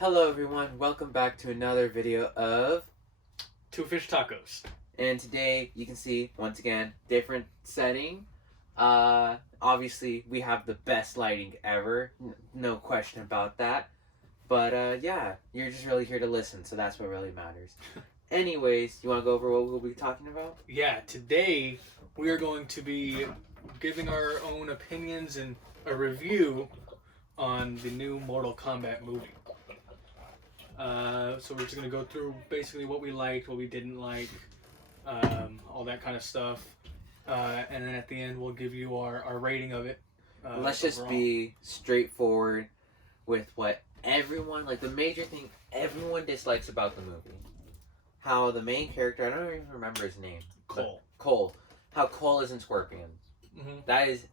Hello everyone, welcome back to another video of Two Fish Tacos. And today you can see once again different setting. Obviously we have the best lighting ever, no question about that. But yeah, you're just really here to listen, so that's what really matters. Anyways, you want to go over what we'll be talking about? Yeah, today we are going to be giving our own opinions and a review on the new Mortal Kombat movie. So we're just going to go through basically what we liked, what we didn't like, all that kind of stuff. And then at the end we'll give you our rating of it. Let's just overall. be straightforward with what everyone, like the major thing everyone dislikes about the movie. How the main character, I don't even remember his name. Cole. How Cole isn't Scorpion. Mm-hmm. That is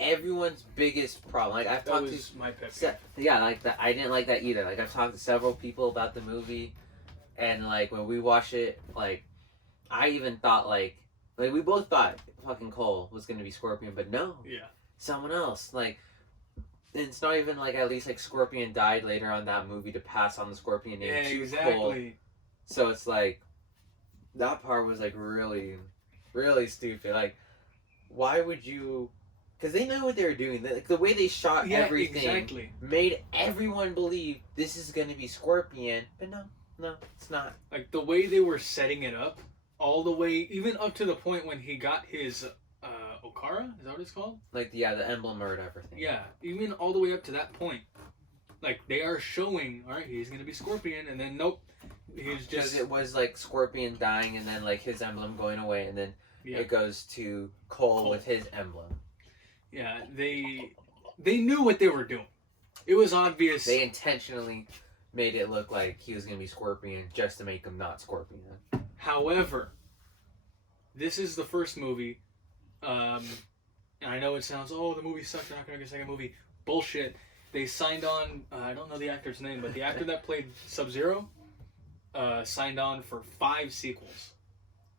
everyone's biggest problem. Like I've That talked was my pet to, peeve. yeah, like that. I didn't like that either. Like I've talked to several people about the movie, and like when we watched it, like I even thought like we both thought fucking Cole was gonna be Scorpion, but no, Yeah. someone else. Like it's not even like at least like Scorpion died later on that movie to pass on the Scorpion name Yeah, to exactly. Cole. So it's like that part was like really, really stupid. Like why would you? Because they know what they were doing. Like the way they shot everything exactly. made everyone believe this is gonna be Scorpion, but no, it's not. Like the way they were setting it up, all the way, even up to the point when he got his Okara, is that what it's called? Like yeah, the emblem or whatever thing. Yeah, even all the way up to that point, like they are showing, all right, he's gonna be Scorpion, and then nope, he's Because just it was like Scorpion dying, and then like his emblem going away, and then yeah, it goes to Cole with his emblem. yeah. They knew what they were doing. It was obvious. They intentionally made it look like he was gonna be Scorpion just to make him not Scorpion. However, this is the first movie, and I know it sounds, oh, the movie sucked, they're not going to get a second movie. Bullshit. They signed on, I don't know the actor's name, but the actor that played Sub-Zero signed on for 5 sequels.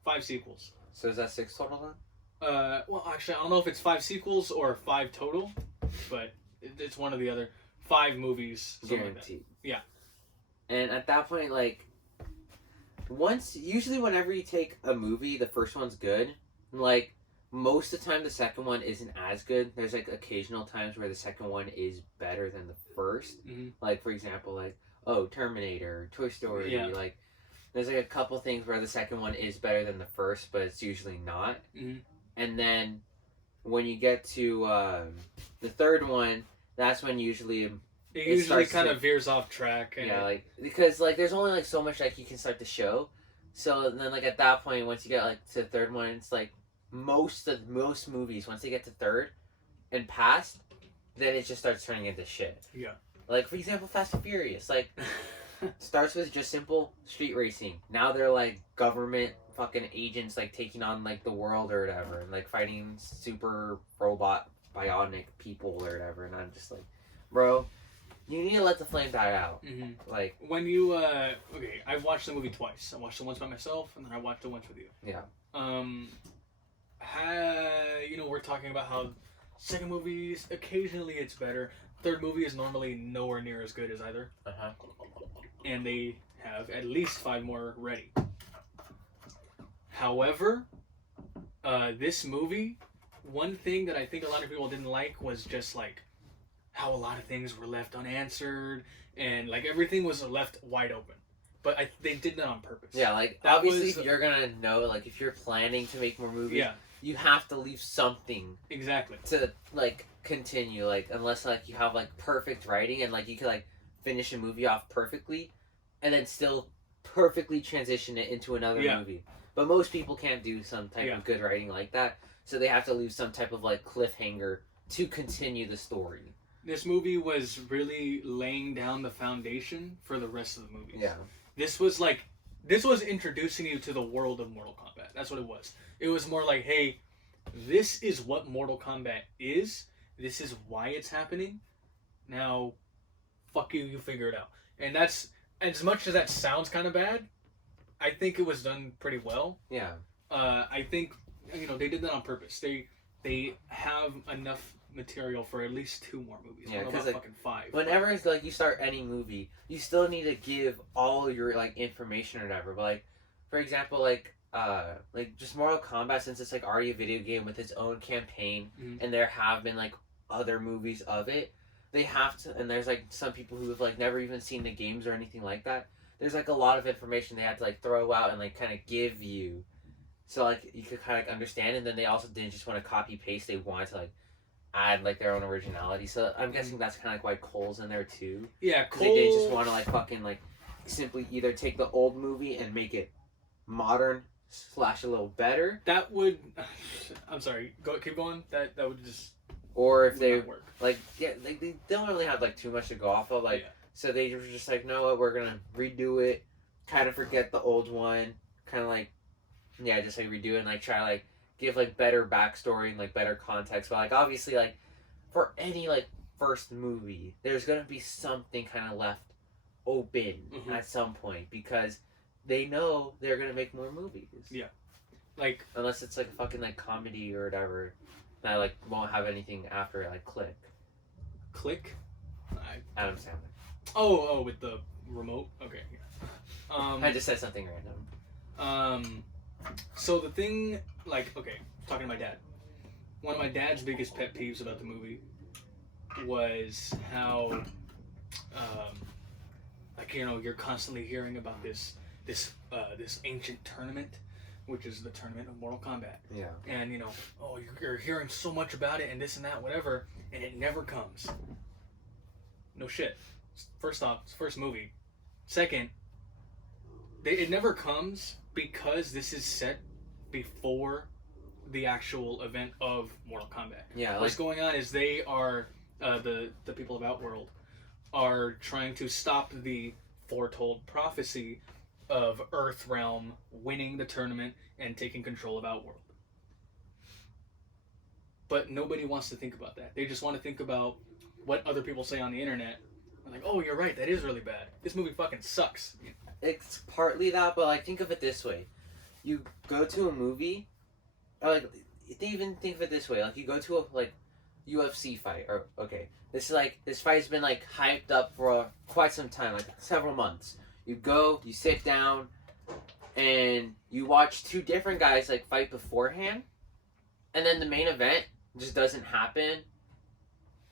5 sequels. So is that 6 total then? Well, actually, I don't know if it's 5 sequels or 5 total, but it's one or the other. 5 movies. Guaranteed. Like yeah. And at that point, like, usually whenever you take a movie, the first one's good. Like, most of the time, the second one isn't as good. There's, like, occasional times where the second one is better than the first. Mm-hmm. Like, for example, like, Terminator, Toy Story. Yeah. Like, there's, like, a couple things where the second one is better than the first, but it's usually not. Mm-hmm. And then when you get to the third one, that's when usually It usually kind of veers off track. And yeah, like because like there's only like so much like you can start to show. So then like at that point, once you get like to the third one, it's like most movies once they get to third and past, then it just starts turning into shit. Yeah. Like for example, Fast and Furious, like starts with just simple street racing. Now they're like government fucking agents like taking on like the world or whatever, and like fighting super robot bionic people or whatever. And I'm just like, bro, you need to let the flame die out. Mm-hmm. Like when you okay, I've watched the movie twice. I watched it once by myself, and then I watched it once with you. yeah. You know, we're talking about how second movies occasionally it's better. Third movie is normally nowhere near as good as either. Uh-huh. And they have at least 5 more ready. However, this movie, one thing that I think a lot of people didn't like was just like how a lot of things were left unanswered and like everything was left wide open. But they did that on purpose. Yeah, like That obviously was- if you're gonna know, like if you're planning to make more movies, Yeah, you have to leave something exactly. to like continue, like unless like you have like perfect writing and like you can like finish a movie off perfectly and then still perfectly transition it into another Yeah. movie. But most people can't do some type Yeah. of good writing like that, so they have to leave some type of like cliffhanger to continue the story. This movie was really laying down the foundation for the rest of the movies. Yeah. This was introducing you to the world of Mortal Kombat. That's what it was. It was more like, hey, this is what Mortal Kombat is. This is why it's happening. Now, fuck you, you figure it out. And that's, as much as that sounds kind of bad, I think it was done pretty well. Yeah. I think, you know, they did that on purpose. They have enough material for at least 2 more movies. Yeah, I don't know because about like fucking 5. whenever it's like you start any movie, you still need to give all your like information or whatever. But like, for example, like just Mortal Kombat, since it's like already a video game with its own campaign, and there have been like other movies of it, they have to. And there's like some people who have like never even seen the games or anything like that. There's like a lot of information they had to like throw out and like kind of give you, so like you could kind of like understand. And then they also didn't just want to copy paste; they wanted to like add like their own originality. So I'm guessing that's kind of like why Cole's in there too. Yeah, Cole. They didn't just want to like fucking like simply either take the old movie and make it modern / a little better. That would. I'm sorry. Keep going. That would just. Or if they work. like they don't really have like too much to go off of so they were just like, no, what, we're gonna redo it, kind of forget the old one, kind of like just like redo it and like try to like give like better backstory and like better context. But like obviously like for any like first movie, there's gonna be something kind of left open at some point because they know they're gonna make more movies. Yeah, like unless it's like a fucking like comedy or whatever. I like won't have anything after it, like Click. Adam Sandler. Oh, with the remote. Okay. I just said something random. So the thing, like, okay, talking to my dad. One of my dad's biggest pet peeves about the movie was how, like, you know, you're constantly hearing about this ancient tournament, which is the tournament of Mortal Kombat. Yeah. And, you know, oh, you're hearing so much about it and this and that, whatever, and it never comes. No shit. First off, it's the first movie. Second, it never comes because this is set before the actual event of Mortal Kombat. Yeah. What's going on is they are, the people of Outworld are trying to stop the foretold prophecy of Earthrealm winning the tournament and taking control of Outworld. But nobody wants to think about that. They just want to think about what other people say on the internet. They're like, oh, you're right, that is really bad. This movie fucking sucks. It's partly that, but like think of it this way. You go to a movie, or like even think of it this way. Like you go to a like UFC fight, or okay, this fight has been like hyped up for quite some time, like several months. You go, you sit down, and you watch 2 different guys like fight beforehand, and then the main event just doesn't happen,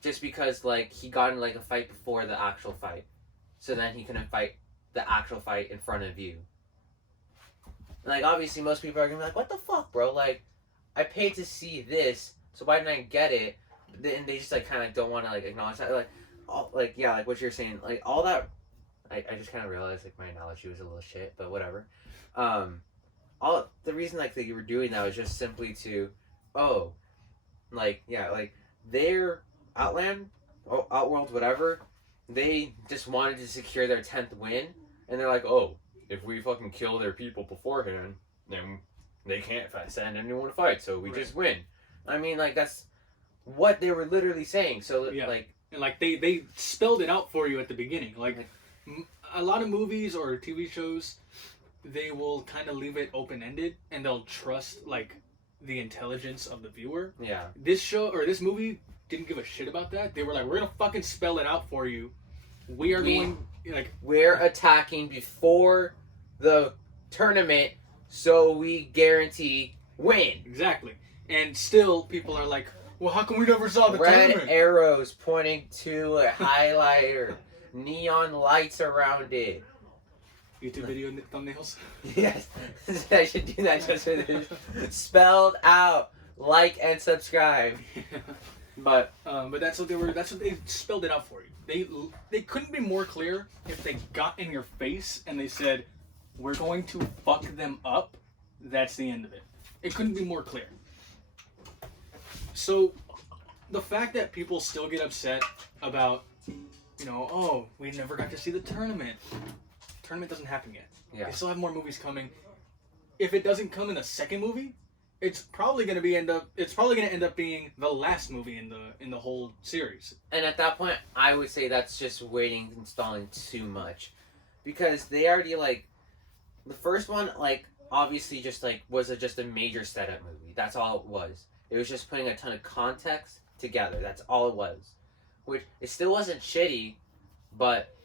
just because like he got in like a fight before the actual fight, so then he couldn't fight the actual fight in front of you. And, like obviously most people are gonna be like, what the fuck, bro? Like I paid to see this, so why didn't I get it? And they just like kind of don't want to like acknowledge that, like like what you're saying, like all that. I just kind of realized like my analogy was a little shit, but whatever. All the reason like that you were doing that was just simply to, like their Outworld, whatever, they just wanted to secure their 10th win, and they're like, oh, if we fucking kill their people beforehand, then they can't send anyone to fight, so we just win. I mean, like that's what they were literally saying. So like, and like they spelled it out for you at the beginning, like a lot of movies or TV shows, they will kind of leave it open-ended and they'll trust like the intelligence of the viewer. Yeah. This show or this movie didn't give a shit about that. They were like, we're gonna fucking spell it out for you. We're attacking before the tournament, so we guarantee win. Exactly. And still people are like, well, how come we never saw the tournament? Red arrows pointing to a highlighter. Neon lights around it. YouTube video thumbnails? Yes, I should do that just for this. Spelled out. Like and subscribe. But that's what they spelled it out for you. They couldn't be more clear if they got in your face and they said, we're going to fuck them up. That's the end of it. It couldn't be more clear. So the fact that people still get upset about, you know, oh, we never got to see the tournament. Tournament doesn't happen yet. Yeah. They still have more movies coming. If it doesn't come in the second movie, it's probably gonna end up being the last movie in the whole series. And at that point, I would say that's just waiting and stalling too much, because they already like the first one like obviously just like was just a major setup movie. That's all it was. It was just putting a ton of context together. That's all it was. Which, it still wasn't shitty, but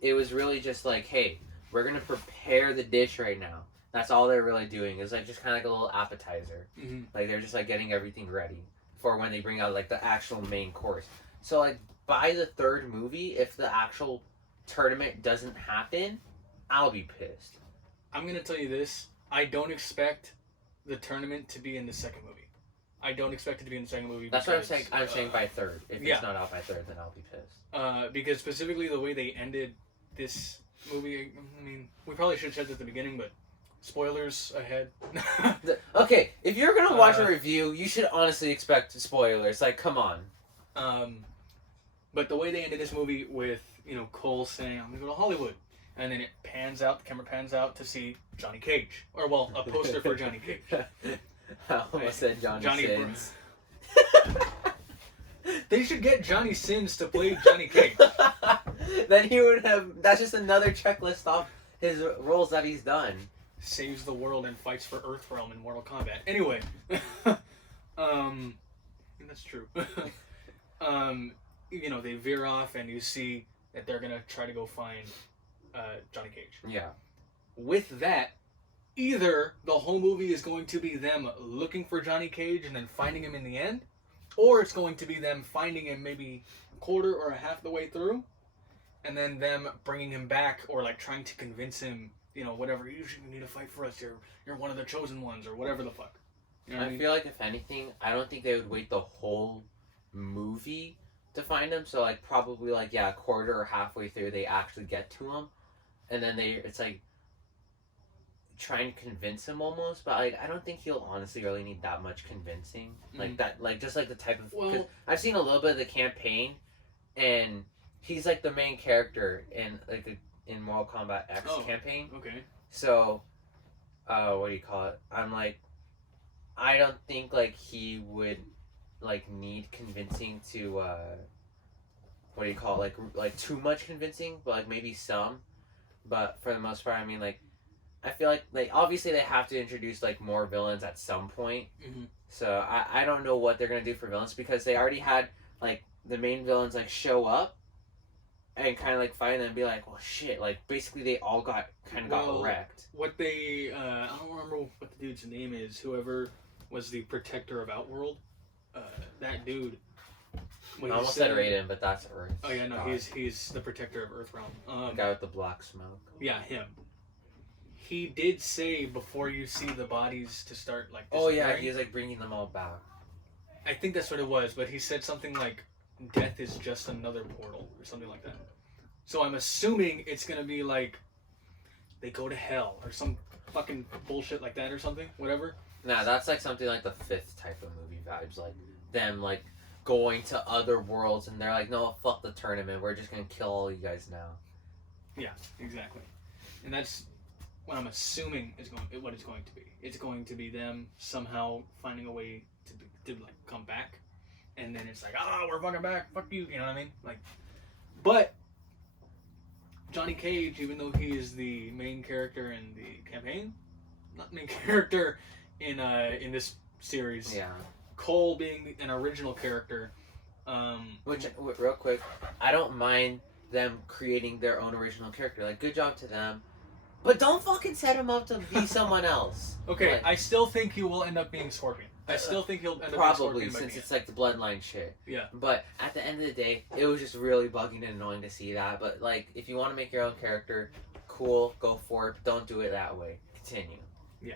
it was really just like, hey, we're going to prepare the dish right now. That's all they're really doing. It's like just kind of like a little appetizer. Mm-hmm. Like, they're just like getting everything ready for when they bring out like the actual main course. So like by the third movie, if the actual tournament doesn't happen, I'll be pissed. I'm gonna tell you this: I don't expect the tournament to be in the second movie. I don't expect it to be in the second movie. That's what I'm saying. I'm saying by third. If yeah. it's not out by third, then I'll be pissed. Because specifically the way they ended this movie, I mean, we probably should have said it at the beginning, but spoilers ahead. Okay, if you're gonna watch a review, you should honestly expect spoilers. Like, come on. But the way they ended this movie with, you know, Cole saying, I'm gonna go to Hollywood. And then it pans out, the camera pans out to see Johnny Cage. Or, well, a poster for Johnny Cage. I almost said Johnny Sins. They should get Johnny Sins to play Johnny Cage. Then he would have... That's just another checklist off his roles that he's done. Saves the world and fights for Earthrealm in Mortal Kombat. Anyway. That's true. You know, they veer off and you see that they're going to try to go find Johnny Cage. Yeah. With that, either the whole movie is going to be them looking for Johnny Cage and then finding him in the end, or it's going to be them finding him maybe a quarter or a half the way through, and then them bringing him back or like trying to convince him, you know, whatever, you need to fight for us, you're one of the chosen ones or whatever the fuck. You know what I mean? feel like if anything, I don't think they would wait the whole movie to find him. So like probably like a quarter or halfway through they actually get to him, and then it's like trying to convince him almost. But like I don't think he'll honestly really need that much convincing. Like that, like just like the type of. Well, I've seen a little bit of the campaign, and he's like the main character in like in Mortal Kombat X campaign. Okay. So, what do you call it? I'm like, I don't think like he would like need convincing to what do you call it? Like too much convincing, but like maybe some. But for the most part, I mean, like I feel like obviously they have to introduce like more villains at some point. Mm-hmm. So I don't know what they're gonna do for villains because they already had like the main villains like show up and kind of like find them and be like, well shit, like basically they all got wrecked. What they I don't remember what the dude's name is. Whoever was the protector of Outworld, that dude. I almost said Raiden, but that's Earth. Oh yeah, no, he's the protector of Earthrealm. The guy with the black smoke. Yeah, him. He did say before you see the bodies to start like. Oh yeah, he's like bringing them all back. I think that's what it was, but he said something like, "Death is just another portal" or something like that. So I'm assuming it's gonna be like, they go to hell or some fucking bullshit like that or something, whatever. Nah, that's like something like the fifth type of movie vibes, like them like going to other worlds and they're like, no, fuck the tournament, we're just gonna kill all you guys now. Yeah, exactly, and that's what I'm assuming is what it's going to be. It's going to be them somehow finding a way to like come back, and then it's like, we're fucking back, fuck you, you know what I mean? Like, but Johnny Cage, even though he is the main character in the campaign, not main character in this series. Yeah. Cole being an original character. Which, real quick, I don't mind them creating their own original character. Like, good job to them. But don't fucking set him up to be someone else. Okay, like, I still think he will end up being Scorpion. I still think he'll end up being Scorpion. Probably, since it's like the bloodline shit. Yeah. But at the end of the day, it was just really bugging and annoying to see that. But, like, if you want to make your own character, cool, go for it. Don't do it that way. Continue. Yeah.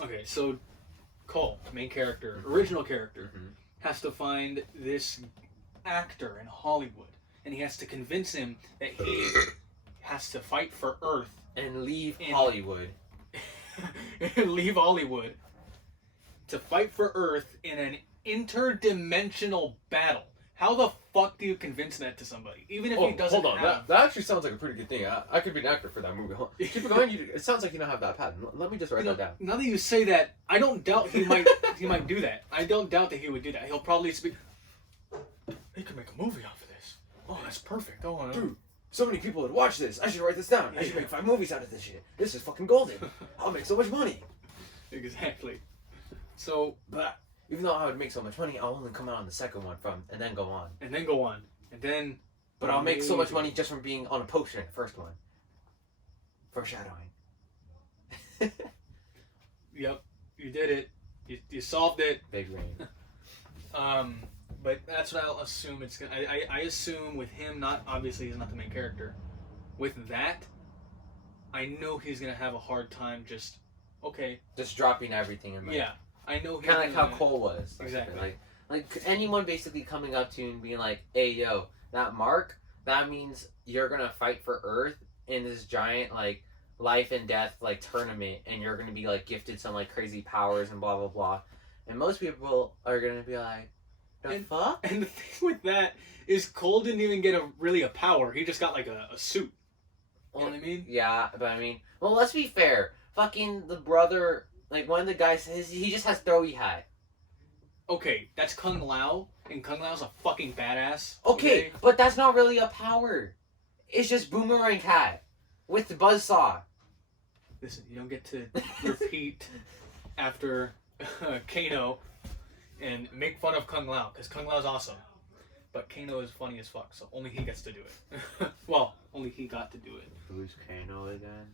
Okay, so Cole, main character, original character, has to find this actor in Hollywood, and he has to convince him that he has to fight for Earth and leave Hollywood. Leave Hollywood to fight for Earth in an interdimensional battle. How the fuck do you convince that to somebody? Even if he doesn't hold on. have... That actually sounds like a pretty good thing. I could be an actor for that movie. Keep it going. It sounds like you don't have that pattern. Let me just write that down. Now that you say that, I don't doubt he might do that. I don't doubt that he would do that. He'll probably speak... They could make a movie off of this. Oh, that's perfect. Oh, dude, so many people would watch this. I should write this down. I should make 5 movies out of this shit. This is fucking golden. I'll make so much money. Exactly. So... But even though I would make so much money, I'll only come out on the second one and then go on. And then go on. And then... But I'll make so much money just from being on a potion at the first one. Foreshadowing. Yep. You did it. You solved it. Big brain. But that's what I'll assume it's gonna. I assume with him, not obviously he's not the main character. With that, I know he's gonna have a hard time just just dropping everything in. Yeah, I know. Kind of like how Cole was. Exactly. Like anyone basically coming up to you and being like, "Hey, yo, that mark. That means you're gonna fight for Earth in this giant like life and death like tournament, and you're gonna be like gifted some like crazy powers and blah blah blah." And most people are gonna be like, "The fuck?" And the thing with that is Cole didn't even get a power. He just got like a suit. You know what I mean? Yeah, but I mean, well, let's be fair. Fucking the brother, like one of the guys, he just has throwy hat. Okay, that's Kung Lao, and Kung Lao's a fucking badass. Okay, but that's not really a power. It's just boomerang hat with the buzzsaw. Listen, you don't get to repeat after Kano and make fun of Kung Lao, because Kung Lao's awesome. But Kano is funny as fuck, so only he gets to do it. Well, only he got to do it. Who's Kano again?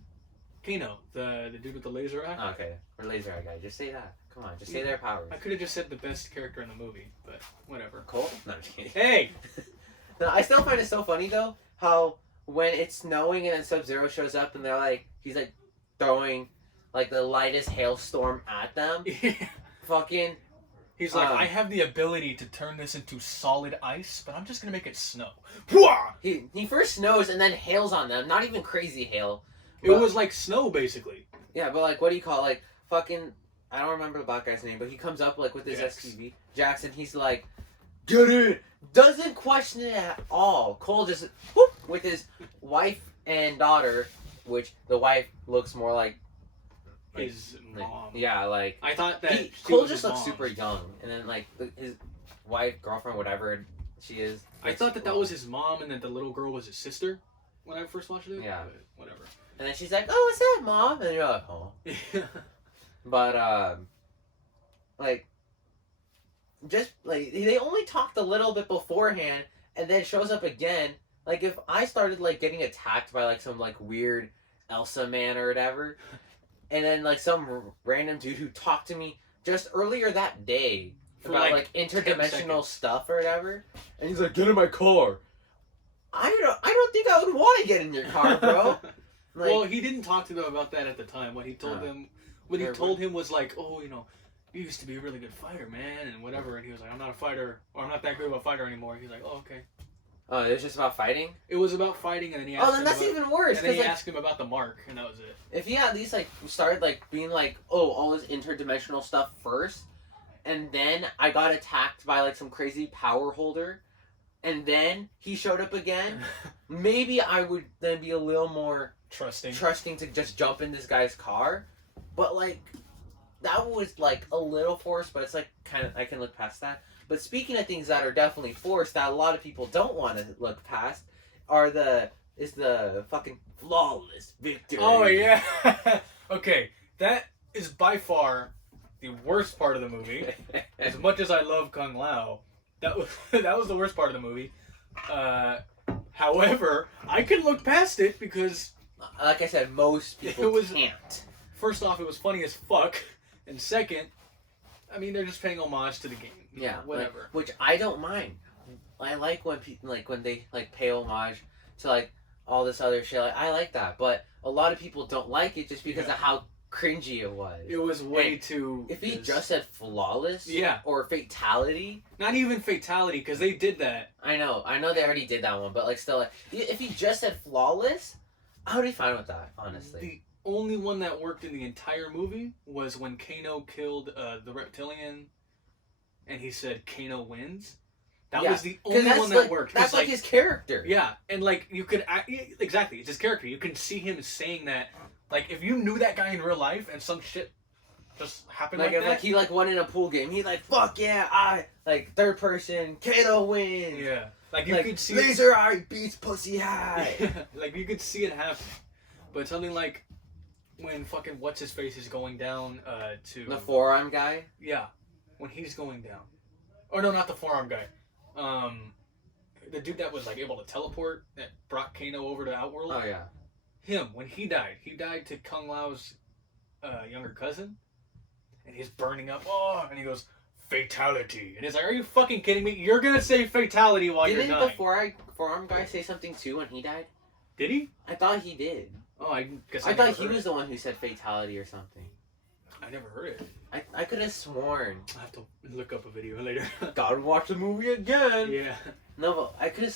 Kano, the dude with the laser eye. Okay, or laser eye guy. Just say that. Come on, just say their powers. I could have just said the best character in the movie, but whatever. Cole? No, I'm just kidding. Hey! No, I still find it so funny though, how when it's snowing and then Sub-Zero shows up and they're like, he's like throwing like the lightest hailstorm at them. Fucking. He's like, I have the ability to turn this into solid ice, but I'm just gonna make it snow. He first snows and then hails on them. Not even crazy hail. It was like snow, basically. Yeah, but like, what do you call it? Like, fucking, I don't remember the black guy's name, but he comes up like with his SUV. Jackson, he's like, get it! Doesn't question it at all. Cole just, whoop, with his wife and daughter, which the wife looks more like his mom. Yeah, like I thought that Cole just looks super young, and then like his wife, girlfriend, whatever she is. I thought that was his mom, and that the little girl was his sister when I first watched it. Yeah, but whatever. And then she's like, "Oh, what's that, mom?" And you're like, "Oh." But like, just like they only talked a little bit beforehand, and then shows up again. Like if I started like getting attacked by like some like weird Elsa man or whatever. And then, like, some random dude who talked to me just earlier that day about, like interdimensional stuff or whatever. And he's like, get in my car. I don't think I would want to get in your car, bro. Like, well, he didn't talk to them about that at the time. What he told him was like, oh, you know, you used to be a really good fighter, man, and whatever. And he was like, I'm not a fighter, or I'm not that good of a fighter anymore. He's like, oh, okay. Oh, it was just about fighting? It was about fighting, and then he asked then that's even worse. And then he asked him about the mark, and that was it. If he at least, like, started, like, being like, oh, all this interdimensional stuff first, and then I got attacked by, like, some crazy power holder, and then he showed up again, maybe I would then be a little more trusting to just jump in this guy's car. But, like, that was, like, a little forced, but it's, like, kind of, I can look past that. But speaking of things that are definitely forced that a lot of people don't want to look past, is the fucking flawless victory. Oh yeah. Okay, that is by far the worst part of the movie. As much as I love Kung Lao, that was the worst part of the movie. However, I can look past it because, like I said, most people can't. First off, it was funny as fuck, and second, I mean, they're just paying homage to the game. Yeah, whatever. Like, which I don't mind. I like when people when they like pay homage to like all this other shit. Like, I like that, but a lot of people don't like it just because of how cringy it was. It was way too. If he just said flawless, or fatality, not even fatality, because they did that. I know they already did that one, but like still, like, if he just said flawless, I would be fine with that, honestly. The only one that worked in the entire movie was when Kano killed the reptilian. And he said Kano wins. That was the only one that worked. That's like his character. Yeah, and like you could exactly, it's his character. You can see him saying that. Like if you knew that guy in real life and some shit just happened like that. Like he like won in a pool game. He like fuck yeah, I like third person. Kano wins. Yeah, like you could see laser eye beats pussy high. Like you could see it happen, but something like when fucking what's his face is going down to the forearm guy. Yeah. when he's going down. Or no, not the forearm guy. The dude that was like able to teleport that brought Kano over to Outworld. Oh yeah. Him, when he died to Kung Lao's younger cousin, and he's burning up. Oh, and he goes fatality, and it's like, are you fucking kidding me? You're gonna say fatality while you're dying. Didn't the forearm guy say something too when he died? Did he? I thought he did. Oh, I guess I thought he was the one who said fatality or something. I never heard it. I could have sworn. I'll have to look up a video later. Gotta watch the movie again. Yeah. No, but I could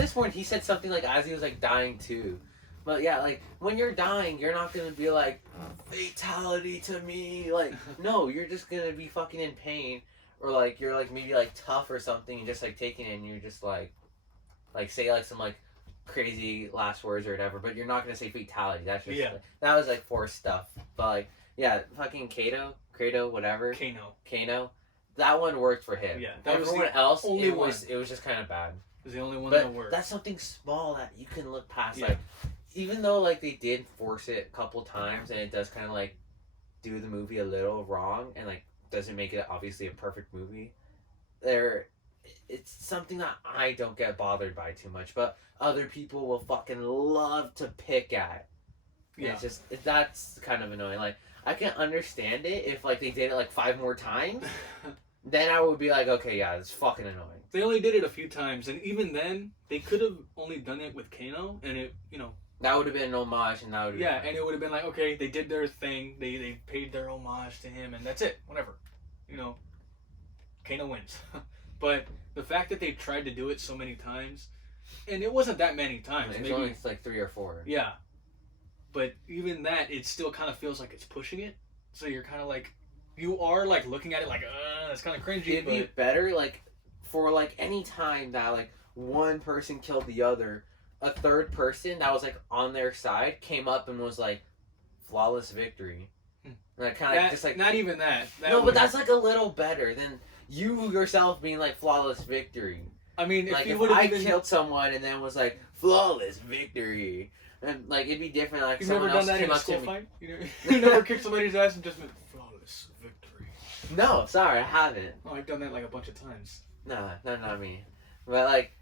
have sworn he said something like as he was like dying too. But yeah, like when you're dying, you're not gonna be like fatality to me. Like no, you're just gonna be fucking in pain, or like you're like maybe like tough or something, and just like taking it, and you're just like say like some like crazy last words or whatever. But you're not gonna say fatality. That's just like, that was like forced stuff. But like yeah, fucking Kratos, whatever. Kano. That one worked for him. Yeah, that everyone else, it was just kind of bad. It was the only one but that worked. That's something small that you can look past. Yeah. Like, even though like they did force it a couple times, and it does kind of like do the movie a little wrong, and like doesn't make it obviously a perfect movie. It's something that I don't get bothered by too much, but other people will fucking love to pick at. Yeah, it's just that's kind of annoying. Like I can understand it if like they did it like 5 more times. Then I would be like, okay, yeah, it's fucking annoying. They only did it a few times, and even then, they could have only done it with Kano, and it, that would have been an homage, and that would have and it would have been like, okay, they did their thing, they paid their homage to him, and that's it, whatever. Kano wins. But the fact that they tried to do it so many times, and it wasn't that many times. Maybe only like 3 or 4. Yeah. But even that, it still kind of feels like it's pushing it. So you're kind of like, you are like looking at it like, that's kind of cringy. It'd be better like for like any time that like one person killed the other, a third person that was like on their side came up and was like flawless victory. Like kind of like, just like not even that. No, but that's like a little better than you yourself being like flawless victory. I mean, like if I killed someone and then was like flawless victory. And like it'd be different. Like you've someone never else done that came in a up school to fight. You never kicked somebody's ass and just went flawless victory. No, sorry, I haven't. Oh, I've done that like a bunch of times. No, not me. But like,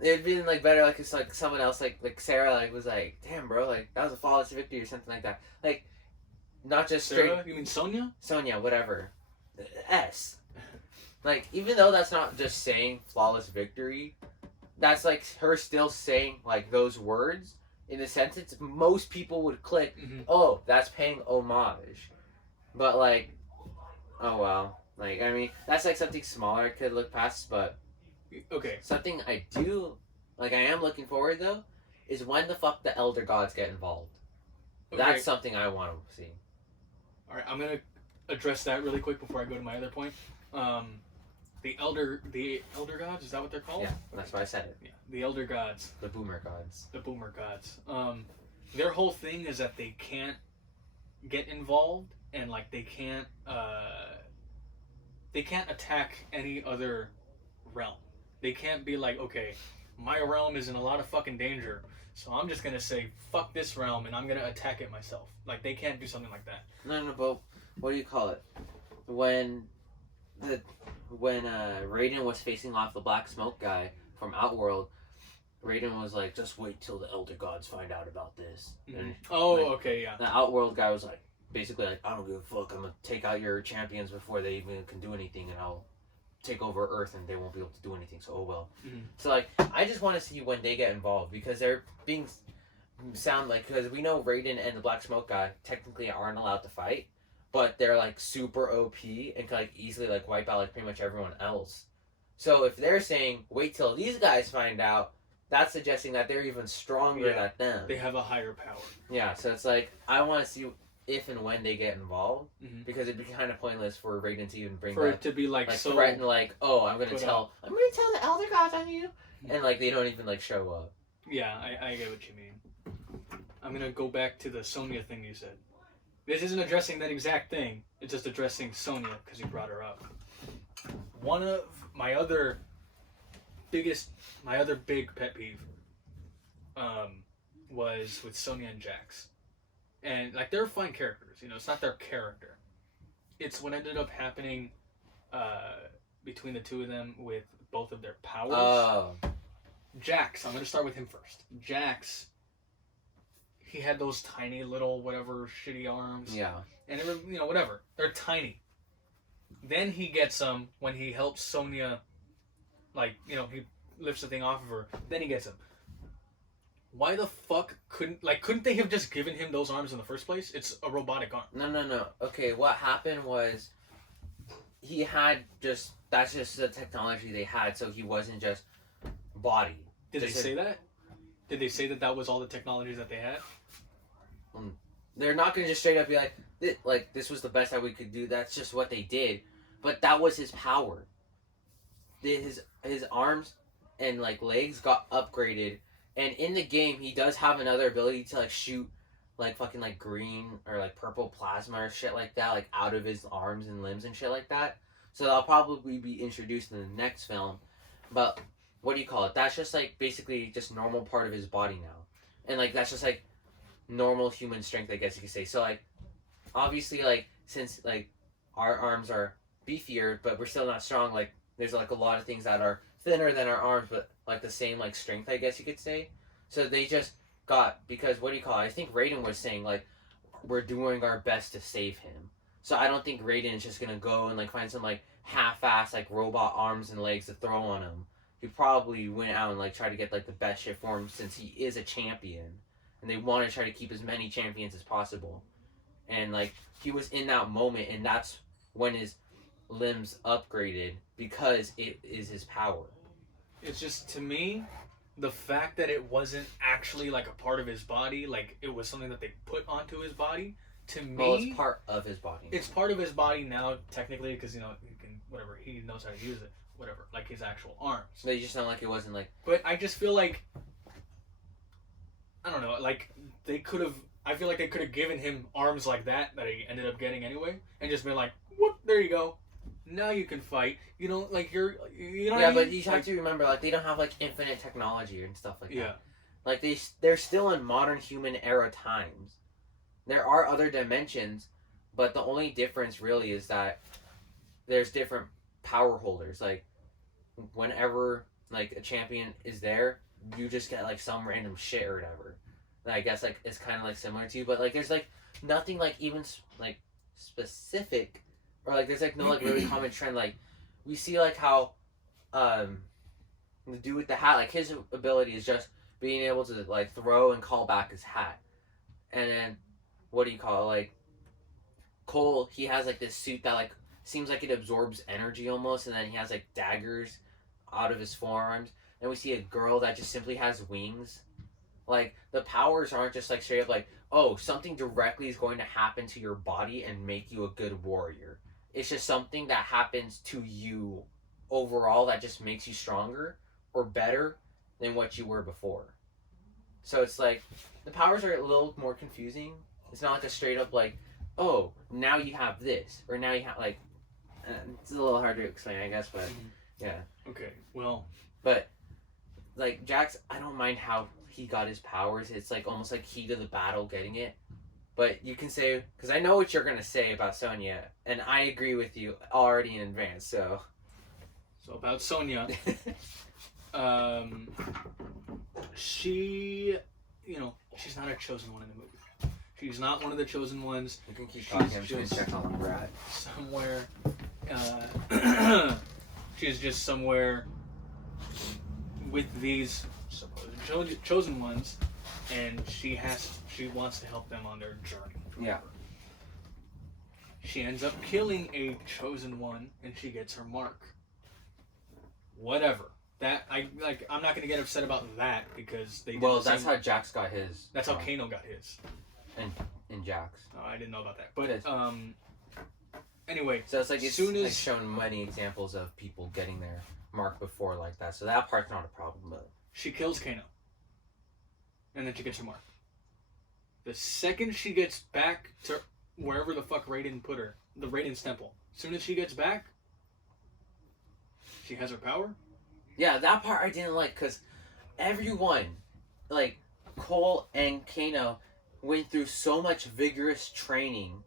it'd been like better. Like it's like someone else, like Sarah, like was like, damn, bro, like that was a flawless victory or something like that. Like, not just Sarah. You mean Sonya? Sonya, whatever. S. Like even though that's not just saying flawless victory, that's like her still saying like those words. In a sentence, most people would click, oh, that's paying homage. But, like, oh, well. Like, I mean, that's, like, something smaller I could look past, but... Okay. Something I do, like, I am looking forward, though, is when the fuck the Elder Gods get involved. Okay. That's something I want to see. Alright, I'm going to address that really quick before I go to my other point. The Elder Gods, is that what they're called? Yeah, that's why I said it. Yeah, the Elder Gods. The Boomer Gods. The Boomer Gods. Their whole thing is that they can't get involved, and like they can't attack any other realm. They can't be like, okay, my realm is in a lot of fucking danger, so I'm just gonna say fuck this realm and I'm gonna attack it myself. Like they can't do something like that. No, but what do you call it? When Raiden was facing off the Black Smoke guy from Outworld, Raiden was like, just wait till the Elder Gods find out about this. And okay, yeah. The Outworld guy was like, basically like, I don't give a fuck, I'm gonna take out your champions before they even can do anything, and I'll take over Earth and they won't be able to do anything, so oh well. So like, I just want to see when they get involved, because they're being because we know Raiden and the Black Smoke guy technically aren't allowed to fight, but they're like super OP and can like easily like wipe out like pretty much everyone else. So if they're saying wait till these guys find out, that's suggesting that they're even stronger than them. They have a higher power. Yeah, so it's like I want to see if and when they get involved, because it'd be kind of pointless for Raiden to even bring it to be like so threaten like, oh, I'm gonna tell the Elder Gods on you, and like they don't even like show up. Yeah, I get what you mean. I'm gonna go back to the Sonya thing you said. This isn't addressing that exact thing. It's just addressing Sonya because you brought her up. One of my other big pet peeve was with Sonya and Jax. And like they're fine characters, it's not their character. It's what ended up happening between the two of them with both of their powers. Oh. Jax, I'm gonna start with him first. Jax, he had those tiny little whatever shitty arms. Yeah. And it, you know, whatever. They're tiny. Then he gets them when he helps Sonya, like, you know, he lifts the thing off of her. Then he gets them. Why the fuck couldn't they have just given him those arms in the first place? It's a robotic arm. No. Okay, what happened was he had that's just the technology they had, so he wasn't just body. Did they say that? Did they say that that was all the technologies that they had? They're not gonna just straight up be like this was the best that we could do. That's just what they did, but that was his power. His arms and like legs got upgraded, and in the game he does have another ability to like shoot like fucking like green or like purple plasma or shit like that, like out of his arms and limbs and shit like that. So that'll probably be introduced in the next film, but what do you call it? That's just like basically just normal part of his body now, and like that's just like normal human strength, I guess you could say. So like obviously like since like our arms are beefier but we're still not strong, like there's like a lot of things that are thinner than our arms but like the same like strength, I guess you could say. So they just got, because what do you call it? I think Raiden was saying like we're doing our best to save him. So I don't think Raiden is just gonna go and like find some like half-ass like robot arms and legs to throw on him. He probably went out and like tried to get like the best shit for him, since he is a champion and they want to try to keep as many champions as possible. And like he was in that moment, and that's when his limbs upgraded because it is his power. It's just, to me, the fact that it wasn't actually like a part of his body, like it was something that they put onto his body, to me, Well, it's part of his body. It's part of his body now, technically, because, you know, he can, whatever, he knows how to use it, whatever, like his actual arms. They just sound like it wasn't like. But I just feel like, I don't know, like they could have. I feel like they could have given him arms like that he ended up getting anyway, and just been like, "Whoop, there you go. Now you can fight." You know, like you know. Yeah, what I mean? but you have to remember, like they don't have like infinite technology and stuff like that. Yeah. Like they're still in modern human era times. There are other dimensions, but the only difference really is that there's different power holders. Like whenever like a champion is there, you just get like some random shit or whatever. And I guess like it's kind of like similar to you, but like there's like nothing like even like specific, or like there's like no like really common trend. Like we see like how the dude with the hat, like his ability is just being able to like throw and call back his hat. And then what do you call it? Like Cole, he has like this suit that like seems like it absorbs energy almost, and then he has like daggers out of his forearms. And we see a girl that just simply has wings. Like the powers aren't just like straight up like, oh, something directly is going to happen to your body and make you a good warrior. It's just something that happens to you overall that just makes you stronger or better than what you were before. So it's like the powers are a little more confusing. It's not like a straight up like, oh, now you have this, or now you have like, it's a little hard to explain, I guess, but yeah. Okay, well, but like Jax, I don't mind how he got his powers. It's like almost like heat of the battle getting it. But you can say, because I know what you're gonna say about Sonya, and I agree with you already in advance. So about Sonya, she, you know, she's not a chosen one in the movie. She's not one of the chosen ones. you can keep talking. I'm just gonna check on Brad. Somewhere, she's just somewhere with these supposed chosen ones, and she wants to help them on their journey. Yeah. She ends up killing a chosen one, and she gets her mark. Whatever. That I'm not gonna get upset about that, because they did Well, the that's same. how Jax got his. That's how Kano got his. In Jax. Oh, I didn't know about that. But Yes. anyway, So it's like it's soon as like shown many examples of people getting their mark before like that. So that part's not a problem. But she kills Kano, and then she gets her mark. The second she gets back to wherever the fuck Raiden put her, the Raiden's temple, as soon as she gets back, she has her power. yeah, that part I didn't like, because everyone, like Cole and Kano, went through so much vigorous training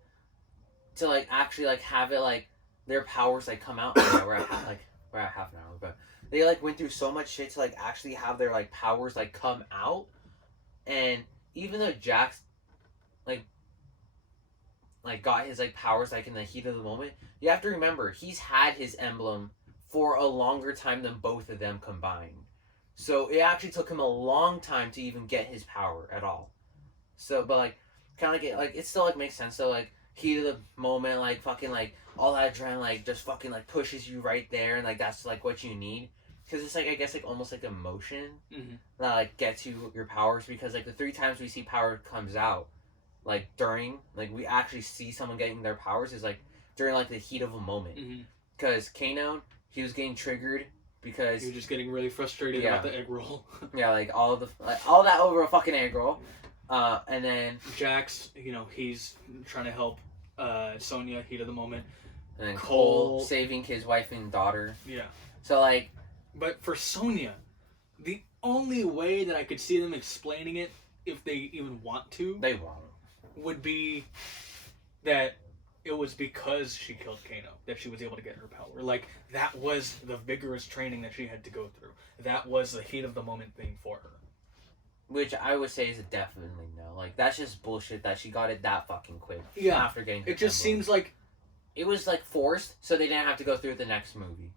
to like actually like have it like their powers like come out. Yeah, we're at half an hour, but they like went through so much shit to like actually have their like powers like come out. And even though Jax like got his like powers like in the heat of the moment, you have to remember he's had his emblem for a longer time than both of them combined. So it actually took him a long time to even get his power at all. So, but like, kind of like it still like makes sense. So like heat of the moment, like fucking like all that adrenaline, like just fucking like pushes you right there, and like that's like what you need. Because it's like I guess like almost like emotion that like gets you your powers. Because like the 3 times we see power comes out, like during like we actually see someone getting their powers is like during like the heat of a moment. Because Kano, he was getting triggered because you're just getting really frustrated about the egg roll. Yeah, like all that over a fucking egg roll. And then Jax, you know, he's trying to help Sonya, heat of the moment. And then Cole saving his wife and daughter. Yeah. So like, but for Sonya, the only way that I could see them explaining it, if they even want to, they won't, would be that it was because she killed Kano that she was able to get her power. Like, that was the vigorous training that she had to go through. That was the heat of the moment thing for her. Which I would say is a definitely no. Like, that's just bullshit that she got it that fucking quick. Yeah. After getting her it just emblem. seems like it was like forced, so they didn't have to go through the next movie.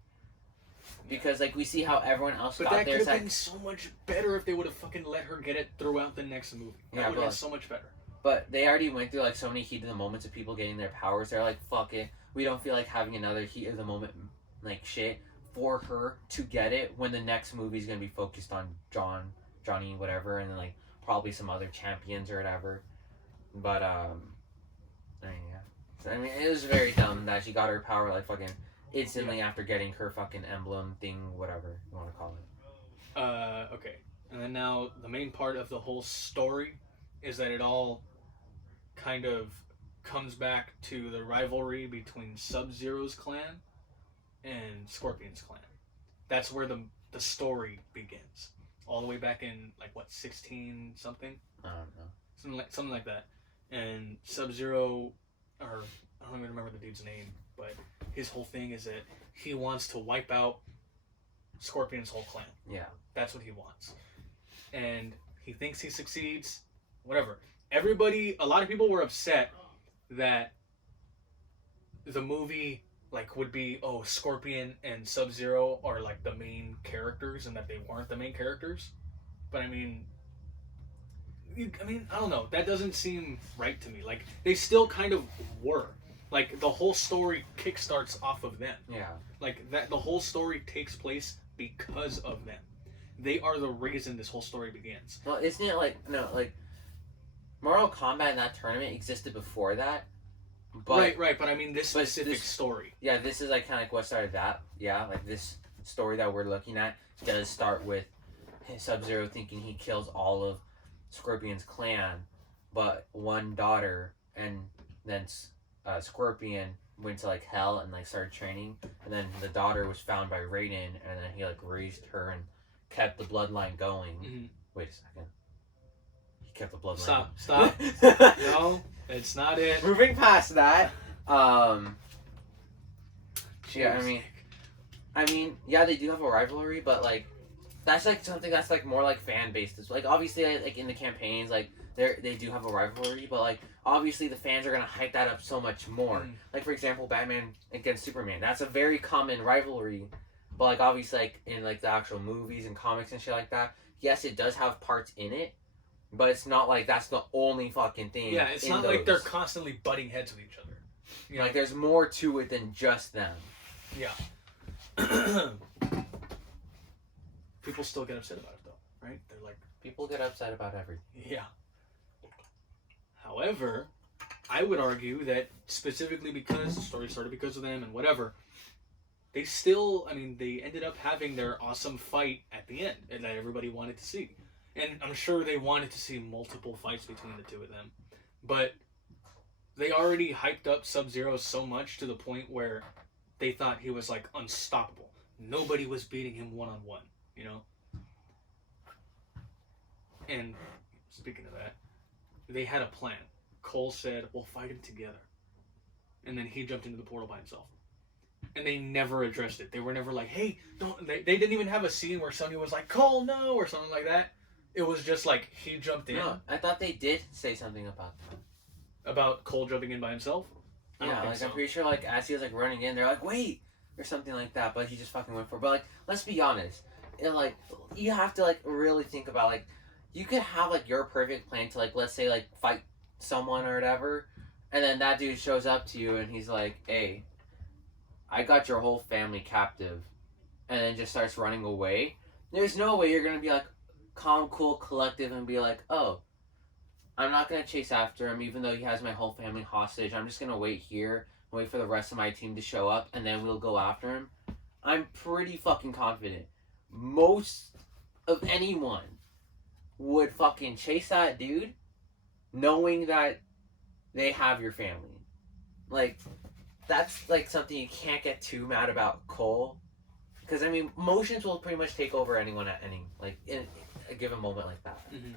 Because like we see how everyone else but got that theirs. could have been so much better if they would have fucking let her get it throughout the next movie. That would have been so much better. But they already went through like so many heat of the moments of people getting their powers. They're like, fuck it. We don't feel like having another heat of the moment like shit for her to get it when the next movie is gonna be focused on Johnny, whatever, and then like probably some other champions or whatever. But I mean, yeah. So, I mean, it was very dumb that she got her power like fucking instantly after getting her fucking emblem thing, whatever you want to call it. Okay. And then now the main part of the whole story is that it all kind of comes back to the rivalry between Sub-Zero's clan and Scorpion's clan. That's where the story begins. All the way back in, like, what, 16 something? I don't know. Something like that. And Sub-Zero, or I don't even remember the dude's name, but his whole thing is that he wants to wipe out Scorpion's whole clan. Yeah. That's what he wants. And he thinks he succeeds. Whatever. A lot of people were upset that the movie like would be, oh, Scorpion and Sub-Zero are like the main characters and that they weren't the main characters. But I mean, I don't know. That doesn't seem right to me. Like, they still kind of were. Like, the whole story kickstarts off of them. Yeah. Like, the whole story takes place because of them. They are the reason this whole story begins. Well, isn't it like, no, like, Mortal Kombat in that tournament existed before that. But, right, but I mean this specific story. Yeah, this is like kind of like what started that. Yeah, like this story that we're looking at does start with Sub-Zero thinking he kills all of Scorpion's clan, but one daughter, and then Scorpion went to like hell and like started training, and then the daughter was found by Raiden, and then he like raised her and kept the bloodline going. Mm-hmm. Wait a second. He kept the bloodline. Stop. No, it's not it. Moving past that, yeah, I mean, yeah, they do have a rivalry, but like, that's like something that's like more like fan based. It's like obviously like in the campaigns, like they do have a rivalry, but like obviously the fans are gonna hype that up so much more. Like for example, Batman against Superman. That's a very common rivalry, but like obviously like in like the actual movies and comics and shit like that, yes, it does have parts in it. But it's not like that's the only fucking thing. Yeah, it's not like they're constantly butting heads with each other. You know? Like, there's more to it than just them. Yeah. People still get upset about it, though, right? They're like... People get upset about everything. Yeah. However, I would argue that specifically because the story started because of them and whatever, they still, they ended up having their awesome fight at the end and that everybody wanted to see. And I'm sure they wanted to see multiple fights between the two of them. But they already hyped up Sub-Zero so much to the point where they thought he was, like, unstoppable. Nobody was beating him one-on-one, you know? And speaking of that, they had a plan. Cole said, we'll fight him together. And then he jumped into the portal by himself. and they never addressed it. They were never like, hey, don't. They didn't even have a scene where somebody was like, Cole, no, or something like that. It was just like he jumped in. No, I thought they did say something about that. About Cole jumping in by himself. Yeah, like, I'm pretty sure, like, as he was, like, running in, they're like, wait, or something like that, but he just fucking went for it. But, like, let's be honest. Like, you have to, like, really think about, like, you could have, like, your perfect plan to, like, let's say, like, fight someone or whatever, and then that dude shows up to you and he's like, hey, I got your whole family captive, and then just starts running away. There's no way you're gonna be, like, calm, cool, collective, and be like, oh, I'm not gonna chase after him, even though he has my whole family hostage. I'm just gonna wait here, wait for the rest of my team to show up, and then we'll go after him. I'm pretty fucking confident most of anyone would fucking chase that dude, knowing that they have your family. Like, that's like something you can't get too mad about Cole, because I mean, emotions will pretty much take over anyone at any like in a given moment like that. Mm-hmm.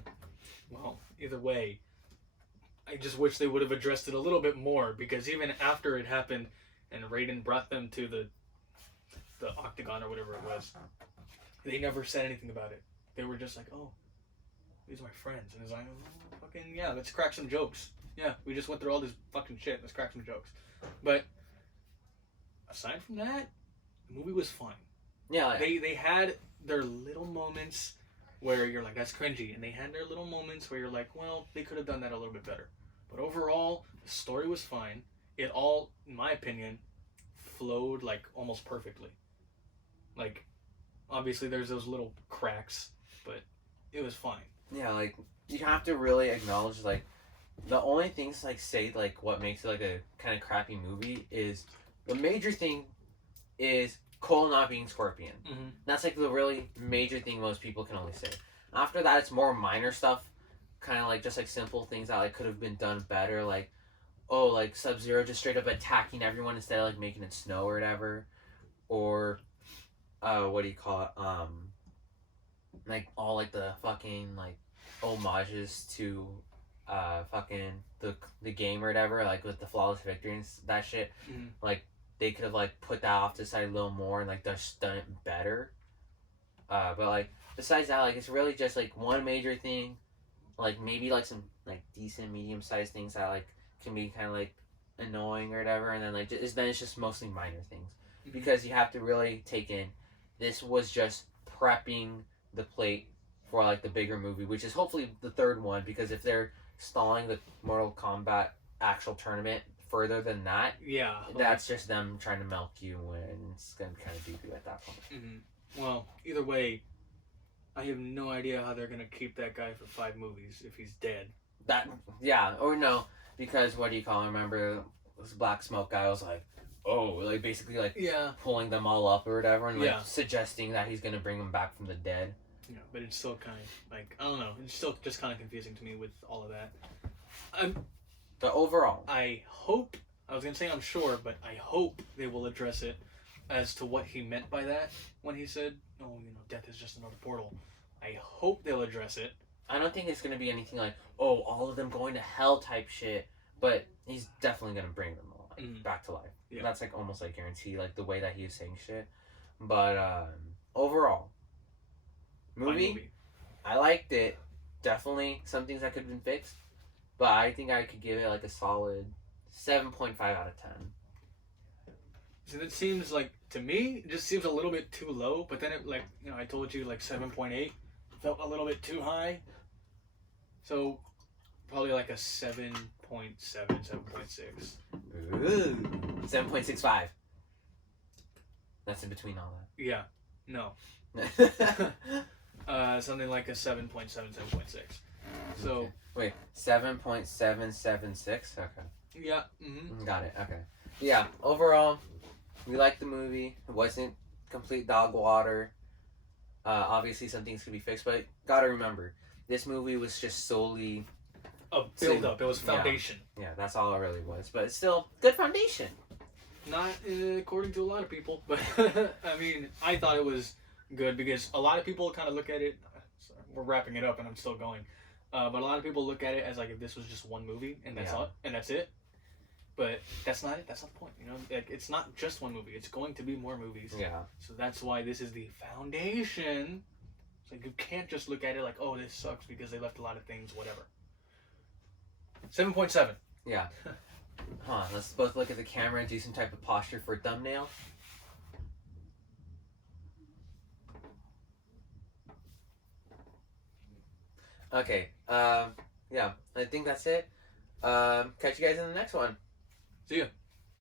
Well, either way, I just wish they would have addressed it a little bit more, because even after it happened and Raiden brought them to the octagon or whatever it was, they never said anything about it. They were just like, oh, these are my friends. And it's like, oh, fucking, yeah, let's crack some jokes. Yeah, we just went through all this fucking shit. Let's crack some jokes. But aside from that, the movie was fun. Yeah, like, They had their little moments where you're like, that's cringy, and they had their little moments where you're like, well, they could have done that a little bit better. But overall, the story was fine. It all, in my opinion, flowed like almost perfectly. Like, obviously there's those little cracks, but it was fine. yeah, like, you have to really acknowledge, like, the only things, like, say, like, what makes it, like, a kind of crappy movie is, the major thing is Cole not being Scorpion. Mm-hmm. That's, like, the really major thing most people can only say. After that, it's more minor stuff, kind of, like, just, like, simple things that, like, could have been done better, like, oh, like, Sub-Zero just straight up attacking everyone instead of, like, making it snow or whatever, or, what do you call it, like, all, like, the fucking, like, homages to, fucking, the game or whatever, like, with the flawless victory and that shit, Mm-hmm. like, they could have, like, put that off to the side a little more and, like, just done it better, but, like, besides that, like, it's really just, like, one major thing, like, maybe, like, some, like, decent, medium-sized things that, like, can be kind of, like, annoying or whatever, and then, like, then it's just mostly minor things, because you have to really take in, this was just prepping the plate for, like, the bigger movie, which is hopefully the third one, because if they're stalling the Mortal Kombat actual tournament further than that, yeah, that's just them trying to milk you, and it's gonna be kind of deeply at that point. Mm-hmm. Well, either way, I have no idea how they're gonna keep that guy for 5 movies if he's dead. That, yeah, or no, because what do you call him? Remember this Black Smoke guy was like, oh, like, basically, like, Yeah. pulling them all up or whatever, and, like, Yeah. suggesting that he's gonna bring them back from the dead. Yeah, but it's still kind of like, I don't know. It's still just kind of confusing to me with all of that. But overall, I hope, I was gonna say I'm sure, but I hope they will address it as to what he meant by that when he said, "Oh, you know, death is just another portal." I hope they'll address it. I don't think it's gonna be anything like, oh, all of them going to hell type shit, but he's definitely gonna bring them alive, back to life. Yeah. That's, like, almost, like, guarantee, like, the way that he is saying shit. But overall, Fine movie, I liked it. Definitely some things that could have been fixed, but I think I could give it, like, a solid 7.5 out of 10. So that seems like, to me, it just seems a little bit too low. But then it, like, you know, I told you like 7.8 felt a little bit too high. So probably like a 7.7, 7.6. Ooh, 7.65. That's in between all Yeah, no, that. something like a 7.7, 7.6. So Okay. Wait, 7.776? Okay. yeah, mm-hmm. Got it, okay. Yeah, overall, we liked the movie. It wasn't complete dog water. Obviously, some things could be fixed, but gotta remember, this movie was just solely... A build up. It was foundation. Yeah, that's all it really was. But it's still good foundation. Not according to a lot of people, but I mean, I thought it was good because a lot of people kind of look at it. Sorry, we're wrapping it up, and I'm still going. But a lot of people look at it as like if this was just one movie and that's Yeah. all, and that's it. But that's not it. That's not the point. You know, like it's not just one movie. It's going to be more movies. Yeah. So that's why this is the foundation. It's like you can't just look at it like, oh, this sucks because they left a lot of things, whatever. 7.7. Yeah. Let's both look at the camera and do some type of posture for a thumbnail. Okay. Yeah. I think that's it. Catch you guys in the next one. See ya.